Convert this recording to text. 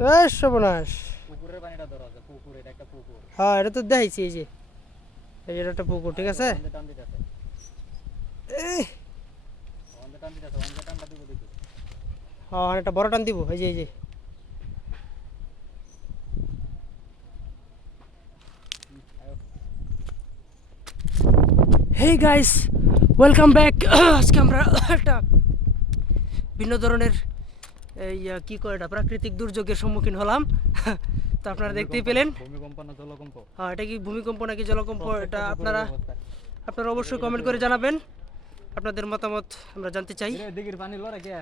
এই সর্বনাশ। পুকুরের পানিটা ধরো আছে পুকুর এটা একটা পুকুর। হ্যাঁ এটা তো দেখাইছি এই যে। এই এটা একটা পুকুর ঠিক আছে? হ্যাঁ একটা বড় টান দিব এই যে এই যে। হেই গাইস ওয়েলকাম ব্যাক আজকে আমরা একটা ভিন্ন ধরনের এই কি কয় এটা প্রাকৃতিক দুর্যোগের সম্মুখীন হলাম। তো আপনারা দেখতেই পেলেন। হ্যাঁ এটা কি ভূমিকম্প নাকি জলকম্প? এটা আপনারা আপনারা অবশ্যই কমেন্ট করে জানাবেন। আপনাদের মতামত আমরা জানতে চাই। দিঘির পানি লড়ে কে?